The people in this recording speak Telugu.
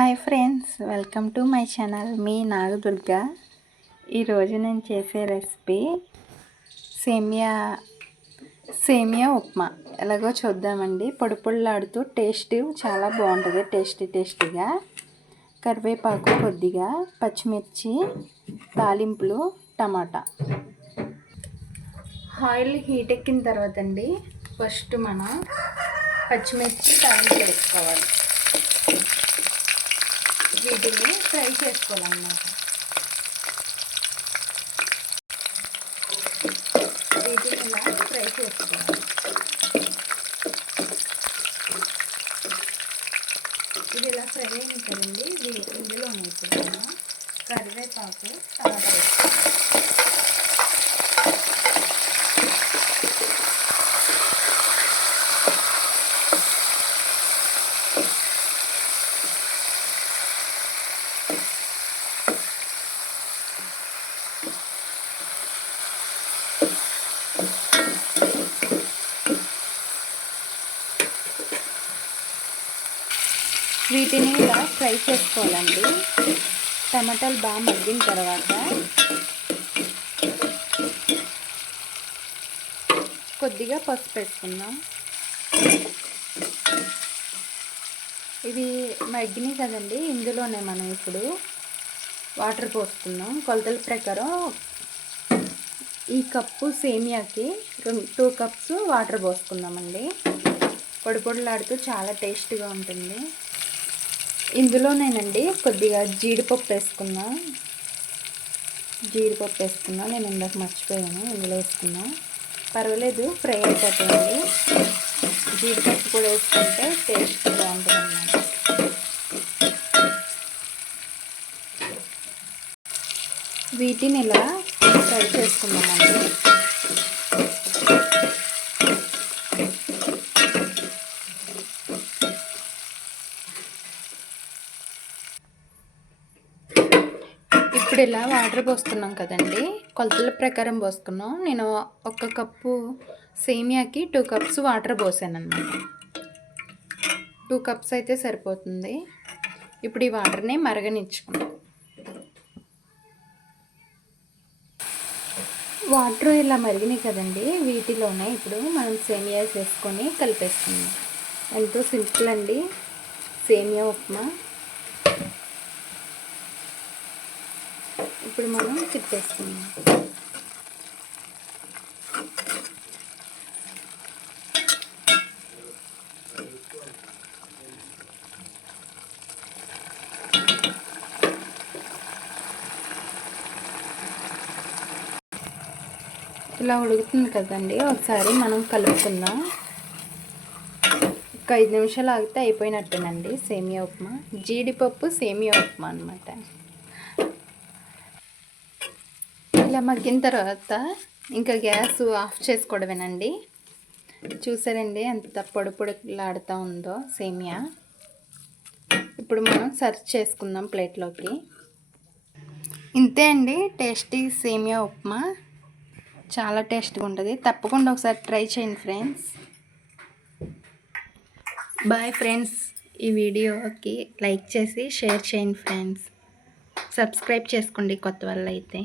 Hi friends, welcome to my channel. మీ నాగదుర్గ. ఈరోజు నేను చేసే రెసిపీ సేమియా ఉప్మా. ఎలాగో చూద్దామండి. పొడిలాడుతూ చాలా బాగుంటుంది. టేస్టీగా కరివేపాకు కొద్దిగా, పచ్చిమిర్చి, తాలింపులు, టమాటా. ఆయిల్ హీట్ ఎక్కిన తర్వాత అండి ఫస్ట్ మనం పచ్చిమిర్చి తాలింపు వేసుకోవాలి. వీటిని ఫ్రై చేసుకోవాలన్నమాట. వీటిని ఇలా ఫ్రై చేసుకోవాలి. ఇది ఇలా ఫ్రై అయిన కదండి, ఇందులోనే ఇప్పుడు కరివేపాకు, టమాటా వేసుకోవాలి. వీటిని ఇలా ఫ్రై చేసుకోవాలండి. టమాటాలు బాగా మగ్గిన తర్వాత కొద్దిగా పసుపు వేసుకుందాం. ఇవి మగ్గినాయి కదండి, ఇందులోనే మనం ఇప్పుడు వాటర్ పోసుకుందాం. కొలతల ప్రకారం ఈ కప్పు సేమియాకి 2 కప్స్ వాటర్ పోసుకుందామండి. పొడిలాడుతూ చాలా టేస్ట్గా ఉంటుంది. ఇందులోనేనండి కొద్దిగా జీడిపప్పు వేసుకున్నా. నేను ఇందాక మర్చిపోయాను, ఇందులో వేసుకున్నా. పర్వాలేదు, ఫ్రై అయిపోతుంది. జీడిపప్పు కూడా వేసుకుంటే టేస్ట్ బాగుంటుంది అన్నమాట. వీటిని ఇలా ఫ్రై చేసుకుందామండి. ఇప్పుడు ఇలా వాటర్ పోస్తున్నాం కదండి, కొలతల ప్రకారం పోసుకున్నాం. నేను 1 కప్పు సేమియాకి 2 కప్స్ వాటర్ పోసాను అన్నమాట. 2 కప్స్ అయితే సరిపోతుంది. ఇప్పుడు ఈ వాటర్ని మరగనిచ్చుకున్నాం. వాటర్ ఇలా మరిగినాయి కదండి, వీటిలోనే ఇప్పుడు మనం సేమియా వేసుకొని కలిపేసుకున్నాం. ఎంతో సింపుల్ అండి సేమియా ఉప్మా. ఇప్పుడు మనం తిప్పేసుకుందాం. ఇలా ఉడుకుతుంది కదండి, ఒకసారి మనం కలుపుకుందాం. ఒక 5 నిమిషాలు ఆగితే అయిపోయినట్టేనండి సేమియా ఉప్మా. జీడిపప్పు సేమియా ఉప్మా అన్నమాట. ఇలా మగ్గిన తర్వాత ఇంకా గ్యాస్ ఆఫ్ చేసుకోవడమేనండి. చూసారండి ఎంత పొడిలాడుతూ ఉందో సేమియా. ఇప్పుడు మనం సర్వ్ చేసుకుందాం ప్లేట్లోకి. ఇంతే అండి టేస్టీ సేమియా ఉప్మా. చాలా టేస్ట్గా ఉంటుంది. తప్పకుండా ఒకసారి ట్రై చేయండి ఫ్రెండ్స్. Bye friends. ఈ వీడియోకి లైక్ చేసి షేర్ చేయండి ఫ్రెండ్స్. సబ్స్క్రైబ్ చేసుకోండి కొత్త వాళ్ళు అయితే.